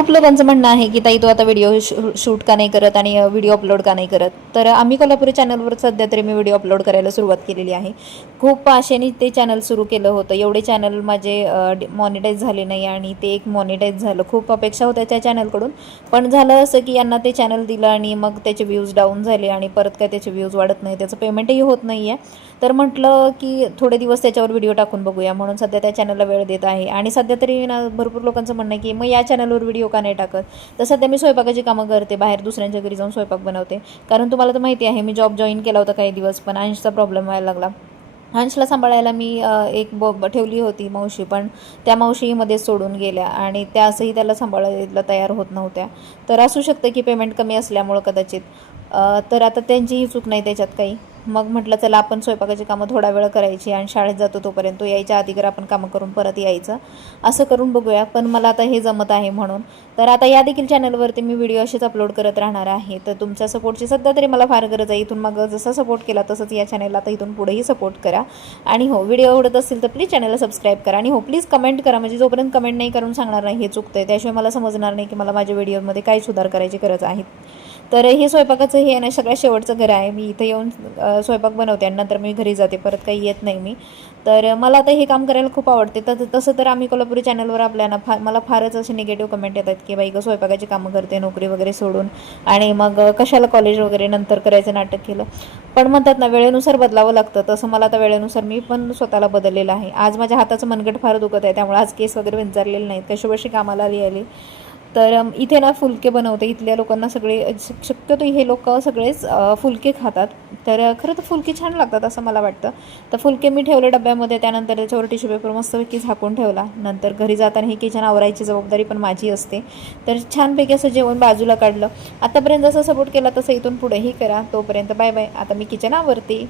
खूप लोकांचं म्हणणं आहे की ताई तू आता व्हिडिओ शूट का नाही करत आणि व्हिडिओ अपलोड का नाही करत. तर आम्ही कोल्हापुरी चॅनलवर सध्या तरी मी व्हिडिओ अपलोड करायला सुरुवात केलेली आहे. खूप आशेने ते चॅनल सुरू केलं होतं. एवढे चॅनल माझे मॉनिटाईज झाले नाही आणि ते एक मॉनिटाईज झालं. खूप अपेक्षा होत्या त्या चॅनलकडून, पण झालं असं की यांना ते चॅनल दिलं आणि मग त्याचे व्ह्यूज डाऊन झाले आणि परत काय त्याचे व्ह्यूज वाढत नाही, त्याचं पेमेंटही होत नाही आहे. तर म्हटलं की थोडे दिवस त्याच्यावर व्हिडिओ टाकून बघूया, म्हणून सध्या त्या चॅनलला वेळ देत आहे. आणि सध्या तरी ना भरपूर लोकांचं म्हणणं आहे की मग या चॅनलवर व्हिडिओ का नाही टाकत. तर सध्या मी स्वयंपाकाची कामं करते, बाहेर दुसऱ्यांच्या घरी जाऊन स्वयंपाक बनवते. कारण तुम्हाला तर माहिती आहे मी जॉब जॉईन केला होता काही दिवस, पण अंशचा प्रॉब्लेम व्हायला लागला. अंशला सांभाळायला मी एक ठेवली होती मावशी, पण त्या मावशीही मध्येच सोडून गेल्या आणि त्या असंही त्याला सांभाळायला तयार होत नव्हत्या. तर असू शकतं की पेमेंट कमी असल्यामुळं कदाचित. तर आता त्यांचीही चूक नाही त्याच्यात काही. मग म्हटलं चला आपण स्वयंपाकाची कामं थोडा वेळ करायची आणि शाळेत जातो तोपर्यंत, तो यायच्या आधी आपण कामं करून परत यायचं, असं करून बघूया. पण मला आता हे जमत आहे म्हणून. तर आता या देखील चॅनलवरती मी व्हिडिओ असेच अपलोड करत राहणार आहे. तर तुमच्या सपोर्टची सध्या तरी मला फार गरज आहे. इथून मग जसा सपोर्ट केला तसंच या चॅनलला आता इथून पुढेही सपोर्ट करा. आणि हो, व्हिडिओ आवडत असेल तर प्लीज चॅनलला सबस्क्राईब करा. आणि हो, प्लीज कमेंट करा. म्हणजे जोपर्यंत कमेंट नाही करून सांगणार नाही हे चुकतंय, त्याशिवाय मला समजणार नाही की मला माझ्या व्हिडिओमध्ये काय सुधार करायची गरज आहे. तर हे स्वयंपाकाचं हे ना सगळ्यात शेवटचं घर आहे. मी इथे येऊन स्वयंपाक बनवते आणि नंतर मी घरी जाते, परत काही येत नाही मी. तर मला आता हे काम करायला खूप आवडते. तर तसं तर आम्ही कोल्हापुरी चॅनलवर आपल्याला मला फारच असे निगेटिव्ह कमेंट येतात की बाई गं स्वयंपाकाची कामं करते नोकरी वगैरे सोडून, आणि मग कशाला कॉलेज वगैरे नंतर करायचं नाटक केलं. पण म्हणतात ना वेळेनुसार बदलावं लागतं, तसं मला आता वेळेनुसार मी पण स्वतःला बदललेलं आहे. आज माझ्या हाताचं मनगट फार दुखत आहे, त्यामुळे आज केस वगैरे विंचारलेले नाहीत, कशी कामाला आली. तर इथे ना फुलके बनवते. इथल्या लोकांना सगळे शक्यतो हे लोक सगळेच फुलके खातात. तर खरं तर फुलके छान लागतात असं मला वाटतं. तर फुलके मी ठेवले डब्यामध्ये, त्यानंतर त्याच्यावर टिश्यू पेपर मस्तपैकी झाकून ठेवला. नंतर घरी जाताना ही किचन आवरायची जबाबदारी पण माझी असते. तर छानपैकी असं जेवण बाजूला काढलं. आतापर्यंत जसं सपोर्ट केला तसं इथून पुढेही करा. तोपर्यंत बाय बाय. आता मी किचन आवरते.